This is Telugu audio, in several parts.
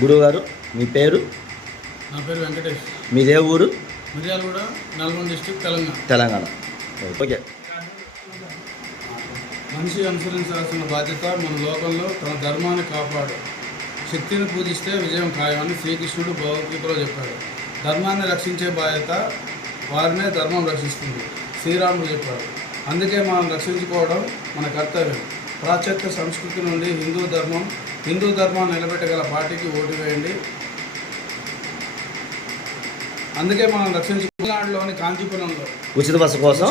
గురువు గారు మీ పేరు? నా పేరు వెంకటేష్. మీదే ఊరు? మిర్యాలగూడ, నల్గొండ డిస్ట్రిక్ట్, తెలంగాణ. ఓకే. మనిషి అనుసరించాల్సిన బాధ్యత మన లోకంలో తన ధర్మాన్ని కాపాడు, శక్తిని పూజిస్తే విజయం ఖాయమని శ్రీకృష్ణుడు భగవద్గీతలో చెప్పాడు. ధర్మాన్ని రక్షించే బాధ్యత వారినే ధర్మం రక్షిస్తుంది శ్రీరాముడు చెప్పాడు. అందుకే మనం రక్షించుకోవడం మన కర్తవ్యం. పాశ్చాత్య సంస్కృతి నుండి హిందూ ధర్మాన్ని నిలబెట్టగల పార్టీకి ఓటు వేయండి. అందుకే మనం తమిళనాడులోని కాంచీపురంలో ఉచిత బస్సు కోసం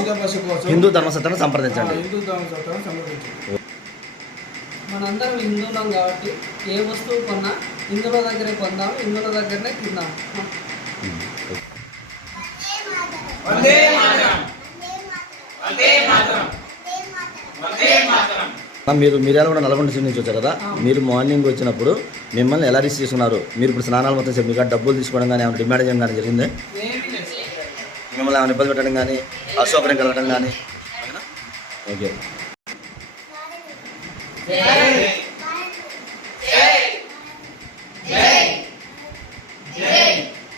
హిందూ ధర్మ చట్టాన్ని సంప్రదించండి. మనందరం హిందువులం కాబట్టి ఏ వస్తువు కొన్నా హిందువుల దగ్గరే కొందాం, హిందువుల దగ్గరనే తిందాం. మీరు మిర్యాలగూడ నల్గొండ నుంచి వచ్చారు కదా, మీరు మార్నింగ్ వచ్చినప్పుడు మిమ్మల్ని ఎలా రిసీవ్ చేసుకున్నారు? మీరు ఇప్పుడు స్నానాలు మొత్తం చెప్పి మీకు డబ్బులు తీసుకోవడం కానీ ఏమైనా డిమాండ్ చేయడం కానీ జరిగింది? మిమ్మల్ని ఏమైనా ఇబ్బంది పెట్టడం కానీ అసౌకర్యం కలగడం కానీ? ఓకే.